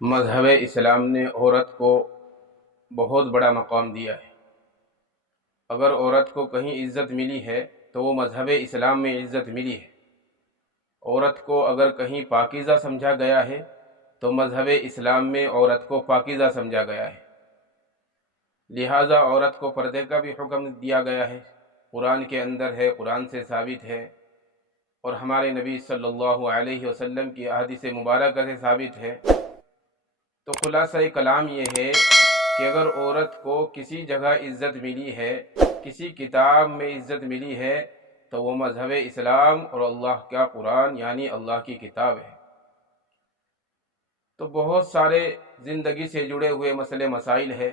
مذہب اسلام نے عورت کو بہت بڑا مقام دیا ہے۔ اگر عورت کو کہیں عزت ملی ہے تو وہ مذہب اسلام میں عزت ملی ہے۔ عورت کو اگر کہیں پاکیزہ سمجھا گیا ہے تو مذہب اسلام میں عورت کو پاکیزہ سمجھا گیا ہے۔ لہٰذا عورت کو پردے کا بھی حکم دیا گیا ہے، قرآن کے اندر ہے، قرآن سے ثابت ہے، اور ہمارے نبی صلی اللہ علیہ وسلم کی احادیث مبارکہ سے ثابت ہے۔ تو خلاصہ کلام یہ ہے کہ اگر عورت کو کسی جگہ عزت ملی ہے، کسی کتاب میں عزت ملی ہے، تو وہ مذہب اسلام اور اللہ کا قرآن یعنی اللہ کی کتاب ہے۔ تو بہت سارے زندگی سے جڑے ہوئے مسئلے مسائل ہے،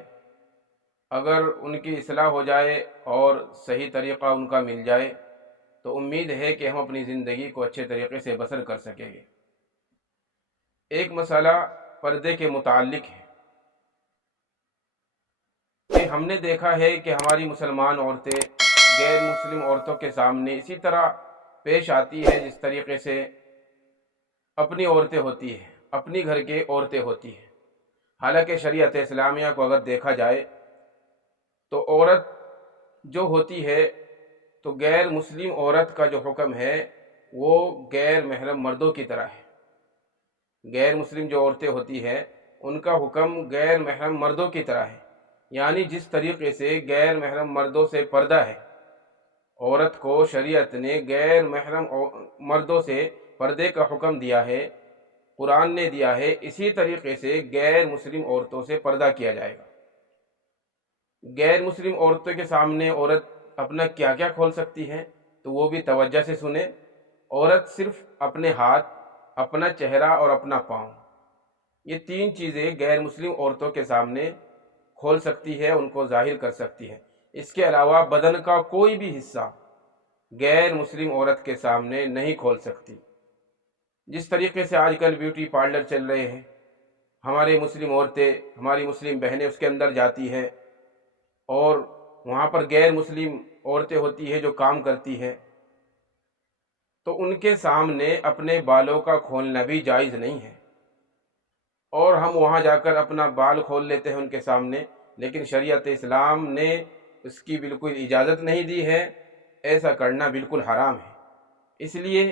اگر ان کی اصلاح ہو جائے اور صحیح طریقہ ان کا مل جائے تو امید ہے کہ ہم اپنی زندگی کو اچھے طریقے سے بسر کر سکیں گے۔ ایک مسئلہ پردے کے متعلق ہے کہ ہم نے دیکھا ہے کہ ہماری مسلمان عورتیں غیر مسلم عورتوں کے سامنے اسی طرح پیش آتی ہے جس طریقے سے اپنی عورتیں ہوتی ہیں، اپنی گھر کے عورتیں ہوتی ہیں۔ حالانکہ شریعت اسلامیہ کو اگر دیکھا جائے تو عورت جو ہوتی ہے تو غیر مسلم عورت کا جو حکم ہے وہ غیر محرم مردوں کی طرح ہے۔ غیر مسلم جو عورتیں ہوتی ہیں ان کا حکم غیر محرم مردوں کی طرح ہے، یعنی جس طریقے سے غیر محرم مردوں سے پردہ ہے، عورت کو شریعت نے غیر محرم مردوں سے پردے کا حکم دیا ہے، قرآن نے دیا ہے، اسی طریقے سے غیر مسلم عورتوں سے پردہ کیا جائے گا۔ غیر مسلم عورتوں کے سامنے عورت اپنا کیا کیا کھول سکتی ہے تو وہ بھی توجہ سے سنیں۔ عورت صرف اپنے ہاتھ، اپنا چہرہ اور اپنا پاؤں، یہ تین چیزیں غیر مسلم عورتوں کے سامنے کھول سکتی ہے، ان کو ظاہر کر سکتی ہے۔ اس کے علاوہ بدن کا کوئی بھی حصہ غیر مسلم عورت کے سامنے نہیں کھول سکتی۔ جس طریقے سے آج کل بیوٹی پارلر چل رہے ہیں، ہمارے مسلم عورتیں، ہماری مسلم بہنیں اس کے اندر جاتی ہیں اور وہاں پر غیر مسلم عورتیں ہوتی ہیں جو کام کرتی ہیں، تو ان کے سامنے اپنے بالوں کا کھولنا بھی جائز نہیں ہے، اور ہم وہاں جا کر اپنا بال کھول لیتے ہیں ان کے سامنے، لیکن شریعت اسلام نے اس کی بالکل اجازت نہیں دی ہے، ایسا کرنا بالکل حرام ہے۔ اس لیے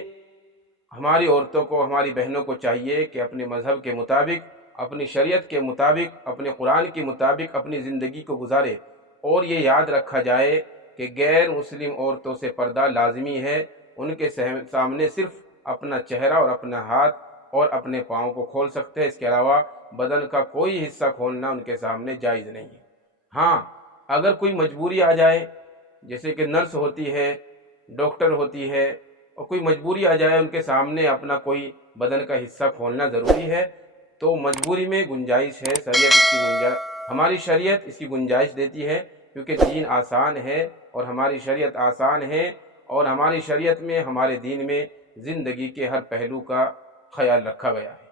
ہماری عورتوں کو، ہماری بہنوں کو چاہیے کہ اپنے مذہب کے مطابق، اپنی شریعت کے مطابق، اپنے قرآن کے مطابق اپنی زندگی کو گزارے، اور یہ یاد رکھا جائے کہ غیر مسلم عورتوں سے پردہ لازمی ہے۔ ان کے سامنے صرف اپنا چہرہ اور اپنا ہاتھ اور اپنے پاؤں کو کھول سکتے ہیں، اس کے علاوہ بدن کا کوئی حصہ کھولنا ان کے سامنے جائز نہیں ہے۔ ہاں، اگر کوئی مجبوری آ جائے، جیسے کہ نرس ہوتی ہے، ڈاکٹر ہوتی ہے، اور کوئی مجبوری آ جائے ان کے سامنے اپنا کوئی بدن کا حصہ کھولنا ضروری ہے، تو مجبوری میں گنجائش ہے، ہماری شریعت اس کی گنجائش دیتی ہے، کیونکہ دین آسان ہے اور ہماری شریعت آسان ہے، اور ہماری شریعت میں، ہمارے دین میں زندگی کے ہر پہلو کا خیال رکھا گیا ہے۔